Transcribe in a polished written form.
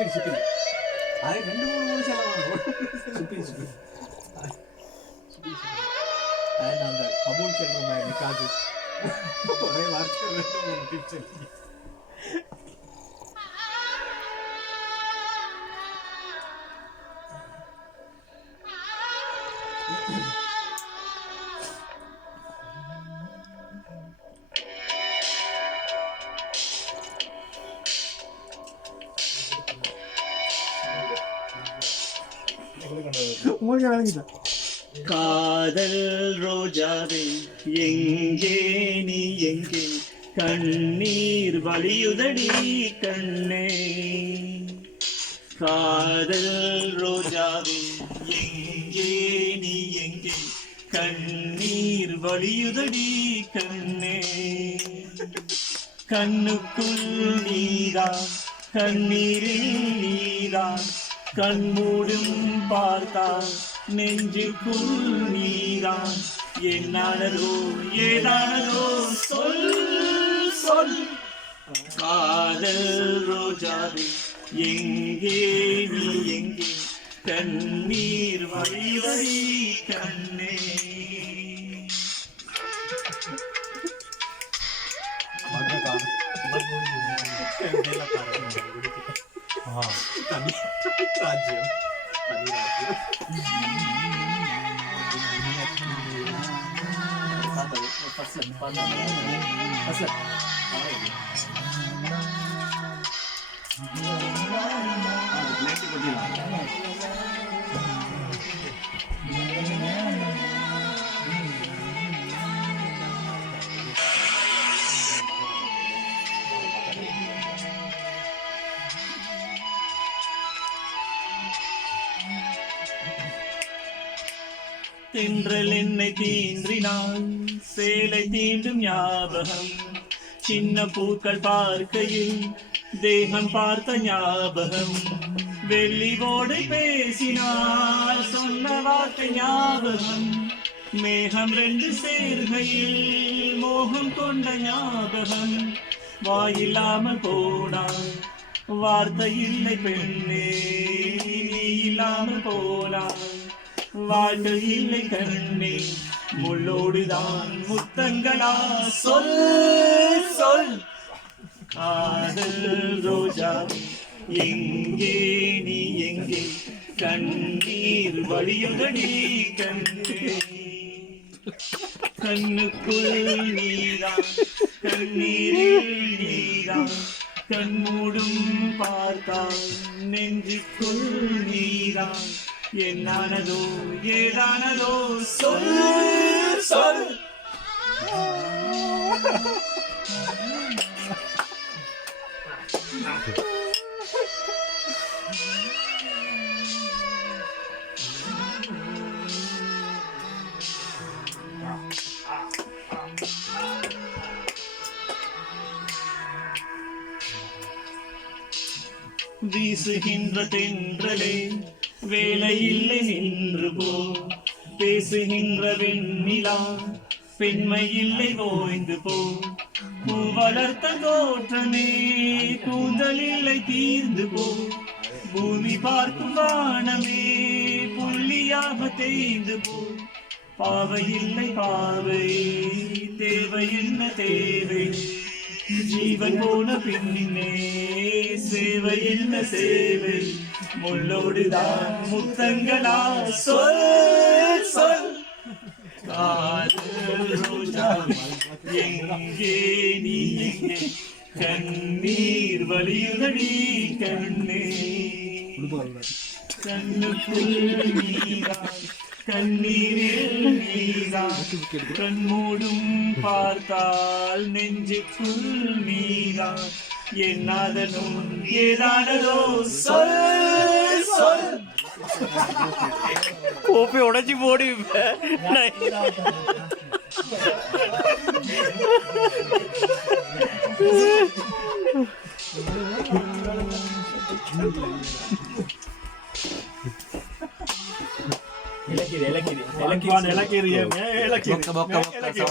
அது 2-3 செலவாகும். அந்த கபூல் செல்ற மாதிரி நிக்காது ஒரே வார்த்தை 2-3 டிப்ஸ் இருக்கு. காதல் ரோஜாவே எங்கே நீ எங்கே கண்ணீர் வழியுதடி கண்ணே. காதல் ரோஜாவே எங்கே நீ எங்கே கண்ணீர் வழியுதடி கண்ணே. கண்ணுக்குள் நீதான் கண்ணீரில் நீதான் கண்மூடும் பார்த்தால் நெஞ்சுக்குள் நீதான். என்னானதோ ஏதானதோ சொல் சொல். காதல் ரோஜாவே எங்கே நீ எங்கே கண்ணீர் வழிவழி கண்ணே. ராஜ்யம் தென்றல் என்னை தீன்றினான் சேலை தீண்டும் ஞாபகம். சின்ன பூக்கள் பார்க்கையில் தேகம் பார்த்த ஞாபகம். வெள்ளி ஓடை பேசினால் சொன்ன வார்த்தை ஞாபகம். மேகம் 2 சேர்கையில் மோகம் கொண்ட ஞாபகம். வாயில்லாமல் போனான் வார்த்தை இல்லை பெண்ணே நீ இல்லாமல் போனான் வாழ்க்கை இல்லை கண்ணே. முள்ளோடுதான் முத்தங்களா சொல் சொல். காதல் ரோஜா எங்கே நீ எங்கே கண்ணீர் வழியுதடி கண்ணே. கண்ணுக்குள் நீதான் கண்ணீரில் நீதான் கண்மூடும் பார்த்தால் நெஞ்சுக்குள் நீதான். என்னானதோ ஏதானதோ சொல் சொல். வீசுகின்ற தென்றலே வேலை இல்லை நின்று போ. பேசுகின்ற வெண்ணிலா பெண்மை இல்லை ஓய்ந்து போ. பூ வளர்த்த தோற்றமே கூந்தல் இல்லை தீர்ந்து போ. பூமி பார்க்கும் வானமே புள்ளியாக தேய்ந்து போ. பாவை இல்லை பாவை தேவை என்ன தேவை. ஜீவன் போன பின்னே சேவை என்ன சேவை. முள்ளோடுதான் முத்தங்களா சொல் சொல். காதல் ரோஜா எங்கே நீ எங்கே கண்ணீர் வழியுதடி கண்ணே. கண்ணுக்குள் நீதான் கண்ணீரில் நீதான் கண்மூடும் பார்த்தால் நெஞ்சுக்குள் நீதான். என்னாதனும் ஏதானதோ சொல் சொல். கோப்பை உடைச்சி போடு. இலக்கிரி இலக்கிரி இலக்கிரி இலக்கிரி